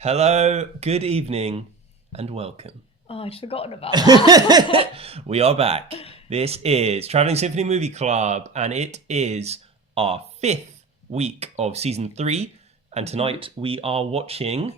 Hello, good evening, and welcome. Oh, I'd forgotten about that. We are back. This is Travelling Symphony Movie Club, and it is our 5th week of season 3. And tonight we are watching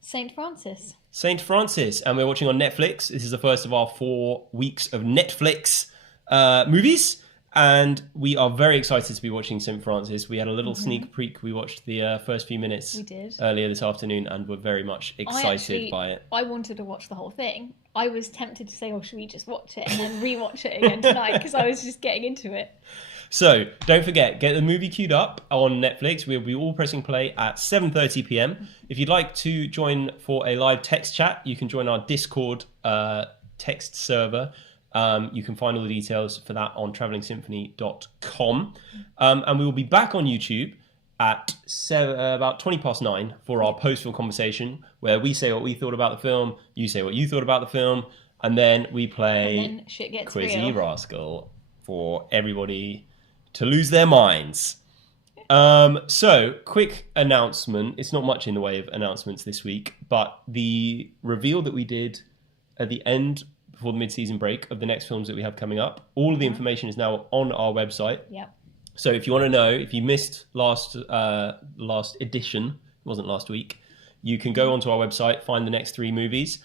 St. Francis. St. Francis, and we're watching on Netflix. This is the first of our 4 weeks of Netflix movies. And we are very excited to be watching St. Francis. We had a little sneak peek. We watched the first few minutes earlier this afternoon and were very much excited by it. I wanted to watch the whole thing. I was tempted to say, oh, should we just watch it and then rewatch it again tonight? Because I was just getting into it. So, don't forget, get the movie queued up on Netflix. We'll be all pressing play at 7:30 p.m. If you'd like to join for a live text chat, you can join our Discord text server. You can find all the details for that on travellingsymphony.com. And we will be back on YouTube at about 9:20 for our post-film conversation, where we say what we thought about the film, you say what you thought about the film, and then we play shit gets Quizzy real. Rascal for everybody to lose their minds. So, quick announcement. It's not much in the way of announcements this week, but the reveal that we did at the end before the mid-season break of the next films that we have coming up, all of the information is now on our website. Yep. So if you want to know, if you missed last edition, it wasn't last week, you can go onto our website, find the next 3 movies,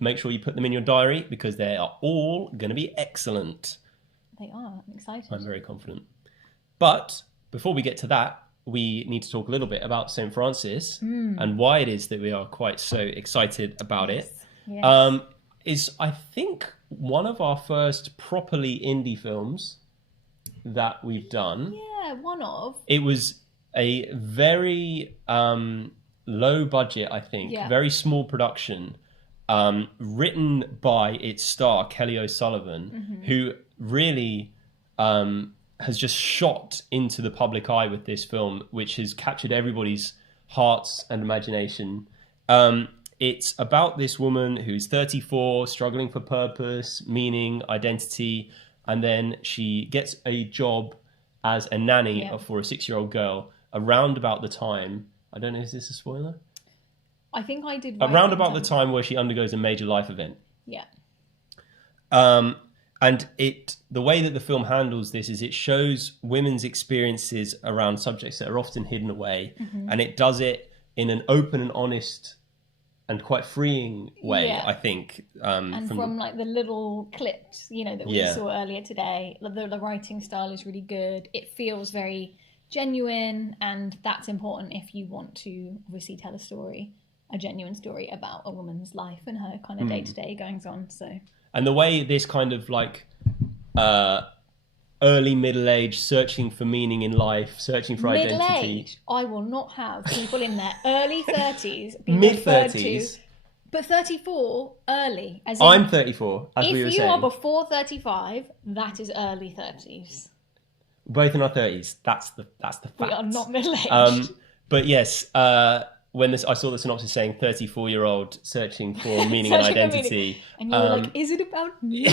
make sure you put them in your diary because they are all going to be excellent. They are. I'm excited. I'm very confident. But before we get to that, we need to talk a little bit about St. Francis and why it is that we are quite so excited about it. Yes. Is, I think, one of our first properly indie films that we've done. Yeah, one of. It was a very low budget, I think, very small production, written by its star, Kelly O'Sullivan, who really has just shot into the public eye with this film, which has captured everybody's hearts and imagination. It's about this woman who's 34, struggling for purpose, meaning, identity, and then she gets a job as a nanny for a 6-year-old girl around about the time, I don't know, is this a spoiler? I think I did. Around about the time where she undergoes a major life event. Yeah. And the way that the film handles this is it shows women's experiences around subjects that are often hidden away, and it does it in an open and honest and quite freeing way, I think. And from like the little clips, that we saw earlier today, the writing style is really good. It feels very genuine, and that's important if you want to obviously tell a genuine story about a woman's life and her kind of day-to-day goings on. So, and the way this kind of like early middle age, searching for meaning in life, searching for identity. Middle age, I will not have people in their early 30s, mid-30s, but 34 early. As in, I'm 34, as we were saying. If you are before 35, that is early 30s. Both in our 30s. That's the fact. We are not middle-aged. But yes, when I saw the synopsis saying 34-year-old searching for meaning and identity. And you were like, is it about me?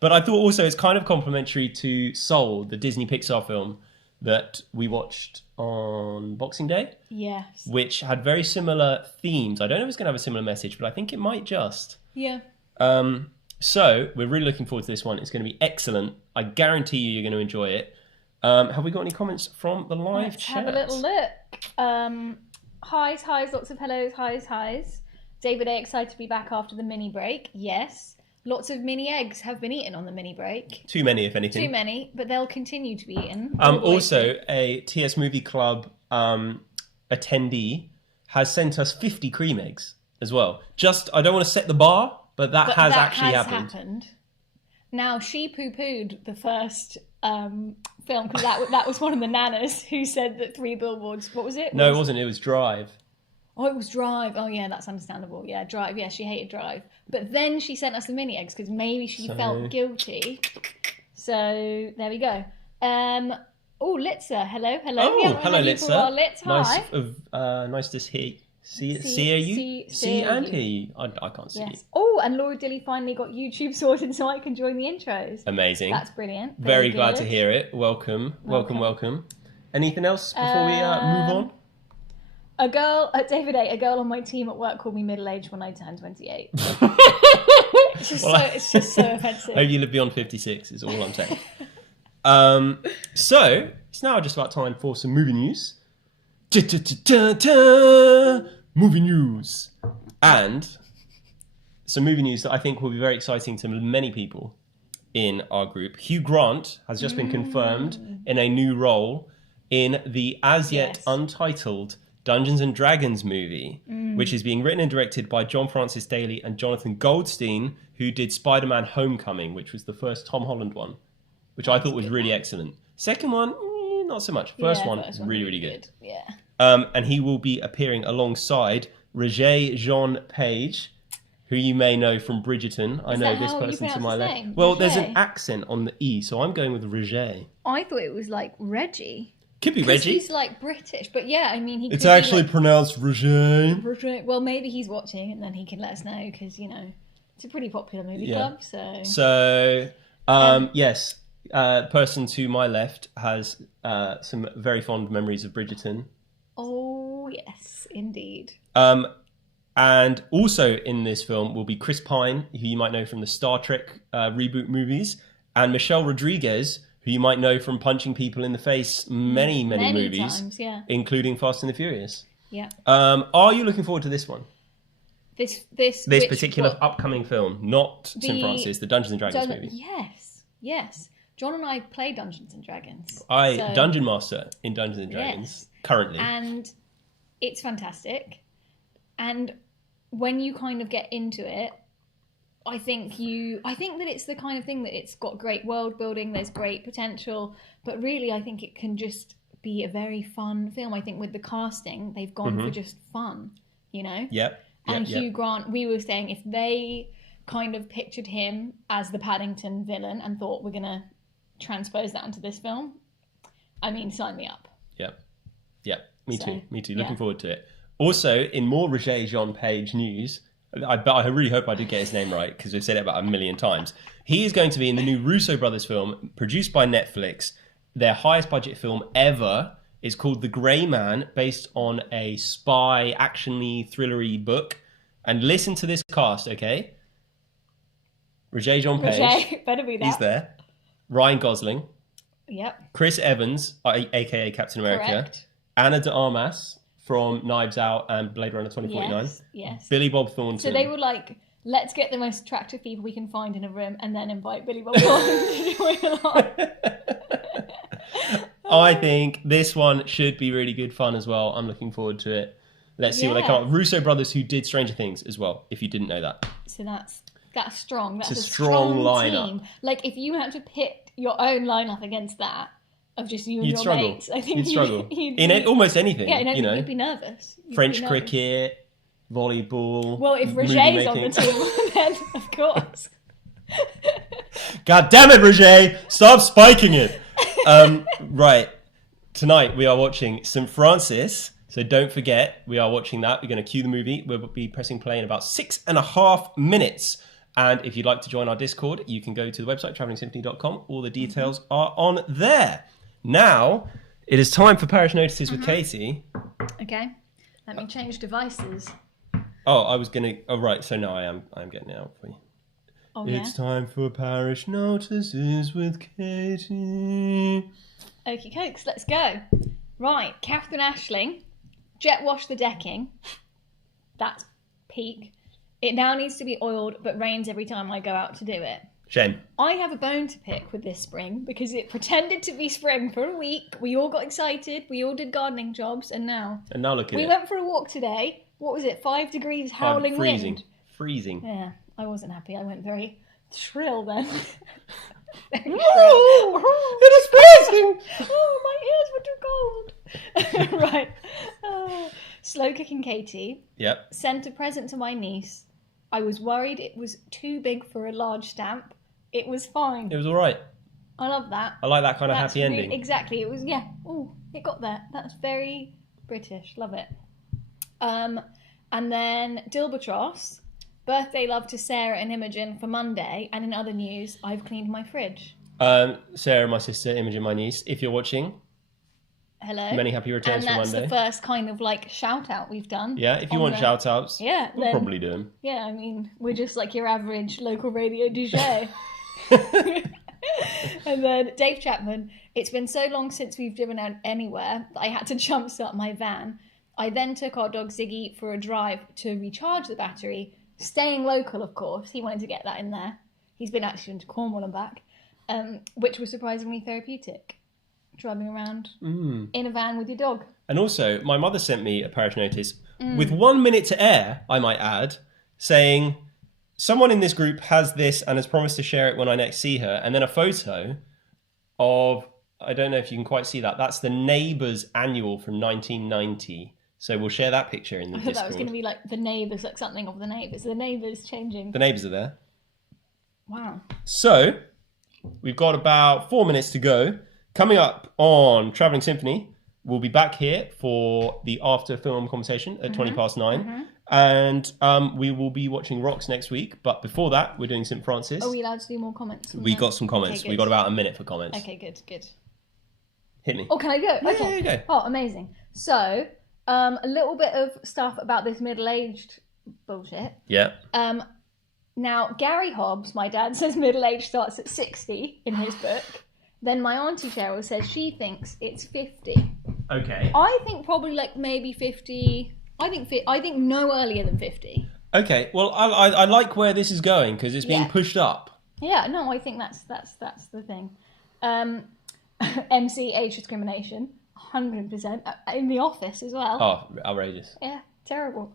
But I thought also it's kind of complimentary to Soul, the Disney Pixar film that we watched on Boxing Day. Yes. Which had very similar themes. I don't know if it's going to have a similar message, but I think it might just. Yeah. So we're really looking forward to this one. It's going to be excellent. I guarantee you're going to enjoy it. Have we got any comments from the live chat? Have a little look. Highs, lots of hellos, highs. David A, excited to be back after the mini break. Yes. Lots of mini eggs have been eaten on the mini break. Too many, if anything. Too many, but they'll continue to be eaten. Also, a TS Movie Club attendee has sent us 50 cream eggs as well. I don't want to set the bar, but that has actually happened. Now, she poo-pooed the first film, because that was one of the nanas who said that 3 billboards, what was it? No, it wasn't. It was Drive. Oh, it was Drive. Oh, yeah, that's understandable. Yeah, Drive. Yeah, she hated Drive. But then she sent us the mini eggs because maybe she felt guilty. So, there we go. Oh, Litza. Hello. Oh, hello, Litza. Nice to see you. And hear you. I can't see you. Oh, and Laura Dilly finally got YouTube sorted so I can join the intros. Amazing. That's brilliant. Very glad to hear it. Welcome. Anything else before we move on? David A, a girl on my team at work called me middle-aged when I turned 28. It's just so offensive. Hope you live beyond 56 is all I'm saying. So, it's now just about time for some movie news. Movie news. And some movie news that I think will be very exciting to many people in our group. Hugh Grant has just been confirmed in a new role in the as yet untitled Dungeons and Dragons movie, which is being written and directed by John Francis Daley and Jonathan Goldstein, who did Spider-Man Homecoming, which was the first Tom Holland one, which I thought was really excellent. Second one, not so much. First one, really good. Yeah. And he will be appearing alongside Roger Jean Page, who you may know from Bridgerton. I know this person to my left. Well, there's an accent on the E, so I'm going with Roger. I thought it was like Reggie. Could be Reggie. He's like British, but yeah, I mean, he. It's actually pronounced Roger. Well, maybe he's watching, and then he can let us know because it's a pretty popular movie club. So yes, person to my left has some very fond memories of Bridgerton. Oh yes, indeed. And also in this film will be Chris Pine, who you might know from the Star Trek reboot movies, and Michelle Rodriguez, who you might know from punching people in the face many movies, times, including Fast and the Furious. Yeah. Are you looking forward to this one? This particular upcoming film, not St. Francis, the Dungeons and Dragons movie. Yes. John and I play Dungeons and Dragons. Dungeon Master in Dungeons and Dragons currently, and it's fantastic. And when you kind of get into it, I think that it's the kind of thing that it's got great world building, there's great potential, but really I think it can just be a very fun film. I think with the casting, they've gone for just fun, Yep. And Hugh Grant, we were saying if they kind of pictured him as the Paddington villain and thought we're going to transpose that into this film, I mean, sign me up. Yeah. Me too. Looking forward to it. Also, in more Roger Jean Page news, I really hope I did get his name right because we've said it about a million times. He is going to be in the new Russo brothers film produced by Netflix. Their highest budget film ever is called The Grey Man, based on a spy, action-y, thriller-y book. And listen to this cast, okay? Roger Jean Page. Better be that. He's there. Ryan Gosling. Yep. Chris Evans, a.k.a. Captain America. Correct. Ana de Armas from Knives Out and Blade Runner 2049. Yes. Billy Bob Thornton. So they were like, let's get the most attractive people we can find in a room and then invite Billy Bob Thornton to join along. I think this one should be really good fun as well. I'm looking forward to it. Let's see what they come up with. Russo brothers, who did Stranger Things as well, if you didn't know that. So that's strong. That's a strong lineup. Team. Like, if you had to pit your own lineup against that, of just you and your mates, I think you'd struggle. In almost anything. Yeah, you'd be nervous. French cricket, volleyball. Well, if Roger's on the team, then of course. God damn it, Roger! Stop spiking it! Right. Tonight we are watching St. Francis. So don't forget, we are watching that. We're going to cue the movie. We'll be pressing play in about 6.5 minutes. And if you'd like to join our Discord, you can go to the website, travelingsymphony.com. All the details are on there. Now, it is time for Parish Notices with Katie. Okay. Let me change devices. Oh, I was going to... Oh, right. So now I'm getting it out for you. Oh, It's time for Parish Notices with Katie. Okie cokes, let's go. Right, Catherine Ashling. Jet wash the decking. That's peak. It now needs to be oiled, but rains every time I go out to do it. Shame. I have a bone to pick with this spring because it pretended to be spring for a week. We all got excited. We all did gardening jobs, and now look at it. We went for a walk today. What was it? 5 degrees, howling wind. Freezing. Yeah, I wasn't happy. I went very shrill then. It is freezing! Oh, my ears were too cold. Right. Slow cooking Katie. Yep. Sent a present to my niece. I was worried it was too big for a large stamp. It was fine. It was all right. I love that. I like that kind of happy ending. Exactly. It was, Oh, it got there. That's very British. Love it. And then Dilbatross. Birthday love to Sarah and Imogen for Monday. And in other news, I've cleaned my fridge. Sarah, my sister, Imogen, my niece, if you're watching, hello. Many happy returns for Monday. And that's the first kind of like shout out we've done. Yeah, if you want shout outs, we'll probably do them. Yeah, I mean, we're just like your average local radio DJ. And then Dave Chapman, it's been so long since we've driven out anywhere that I had to jumpstart my van. I then took our dog Ziggy for a drive to recharge the battery, staying local, of course. He wanted to get that in there. He's been actually into Cornwall and back, which was surprisingly therapeutic. Driving around in a van with your dog. And also, my mother sent me a parish notice with 1 minute to air, I might add, saying, someone in this group has this and has promised to share it when I next see her. And then a photo of, I don't know if you can quite see that, that's the Neighbours annual from 1990. So we'll share that picture in the Discord. I thought that was going to be like the Neighbours, like something of the Neighbours. The Neighbours changing. The Neighbours are there. Wow. So, we've got about 4 minutes to go. Coming up on Travelling Symphony, we'll be back here for the after film conversation at 9:20. And we will be watching Rocks next week. But before that, we're doing St. Francis. Are we allowed to do more comments? We got some comments. Okay, we got about a minute for comments. Okay, good. Hit me. Oh, can I go? Yeah, okay. you go. Oh, amazing. So, a little bit of stuff about this middle-aged bullshit. Yeah. Now, Gary Hobbs, my dad, says middle-age starts at 60 in his book. Then my auntie Cheryl says she thinks it's 50. Okay. I think probably like maybe 50. I think no earlier than 50. Okay. Well, I like where this is going because it's being pushed up. Yeah. No, I think that's the thing. MC age discrimination, 100% in the office as well. Oh, outrageous. Yeah, terrible.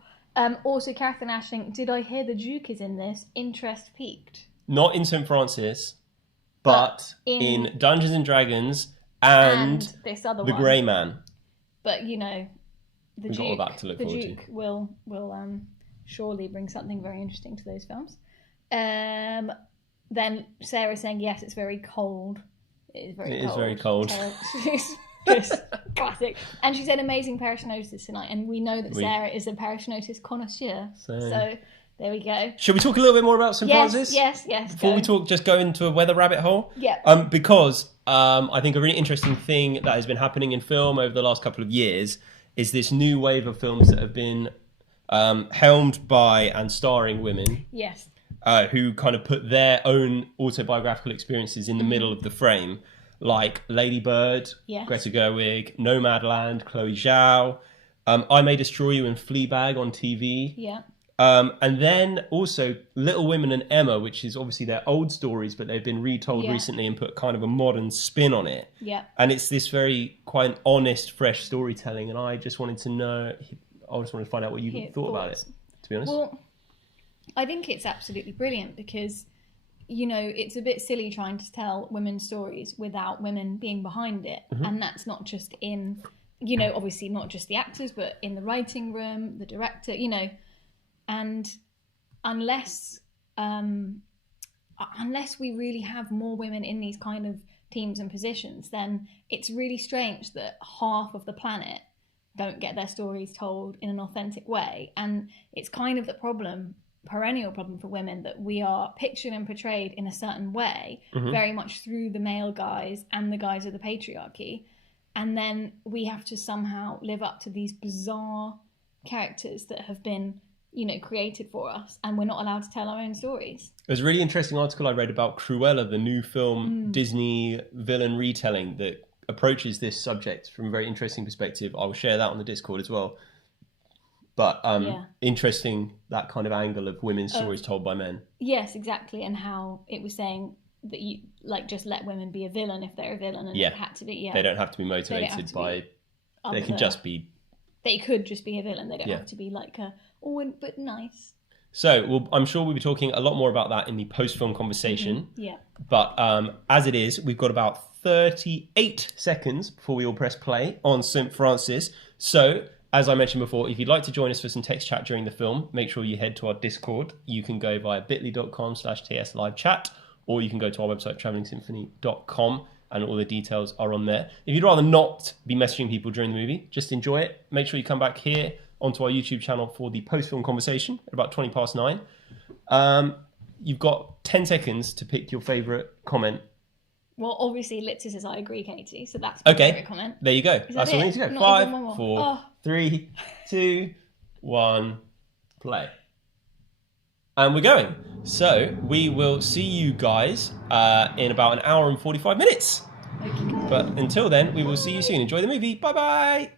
Also, Catherine Ashling, did I hear the Duke is in this? Interest peaked. Not in St. Francis, but in Dungeons and Dragons and this other the one. Grey Man. But you know, the We've got all that to look forward Duke to. will surely bring something very interesting to those films. Then Sarah saying yes, it's very cold. It is very cold. Just classic. And she said amazing parish notices tonight, and we know that Sarah is a parish notice connoisseur. So there we go. Should we talk a little bit more about St. Francis? Yes. Before we just go into a weather rabbit hole? Yeah. Because I think a really interesting thing that has been happening in film over the last couple of years is this new wave of films that have been helmed by and starring women. Yes. Who kind of put their own autobiographical experiences in the middle of the frame. Like Lady Bird, Greta Gerwig, Nomadland, Chloe Zhao, I May Destroy You and Fleabag on TV. Yeah. And then also Little Women and Emma, which is obviously their old stories, but they've been retold recently and put kind of a modern spin on it. Yeah. And it's this very quite honest, fresh storytelling. And I just wanted to find out what you thought about it, to be honest. Well, I think it's absolutely brilliant because, you know, it's a bit silly trying to tell women's stories without women being behind it. And that's not just in, you know, obviously not just the actors, but in the writing room, the director, you know. And unless we really have more women in these kind of teams and positions, then it's really strange that half of the planet don't get their stories told in an authentic way. And it's kind of the perennial problem for women, that we are pictured and portrayed in a certain way, very much through the male guise and the guise of the patriarchy. And then we have to somehow live up to these bizarre characters that have been, you know, created for us, and we're not allowed to tell our own stories. There's a really interesting article I read about Cruella, the new film Disney villain retelling that approaches this subject from a very interesting perspective. I will share that on the Discord as well. But interesting, that kind of angle of women's stories told by men. Yes, exactly. And how it was saying that you just let women be a villain if they're a villain, and it had to be. They don't have to be motivated by. They can just be. They could just be a villain. They don't have to be like but nice. So I'm sure we'll be talking a lot more about that in the post-film conversation. Yeah. But as it is, we've got about 38 seconds before we all press play on St. Francis. So, as I mentioned before, if you'd like to join us for some text chat during the film, make sure you head to our Discord. You can go via bit.ly.com/TSLiveChat, or you can go to our website, travellingsymphony.com, and all the details are on there. If you'd rather not be messaging people during the movie, just enjoy it. Make sure you come back here onto our YouTube channel for the post-film conversation at about 9:20. You've got 10 seconds to pick your favourite comment Well, obviously, Litzy says, I agree, Katie. So that's my favourite comment. There you go. That's all we need to go. Not 5, 4, 3, 2, 1, play. And we're going. So we will see you guys in about an hour and 45 minutes. Okay. But until then, we will see you soon. Enjoy the movie. Bye-bye.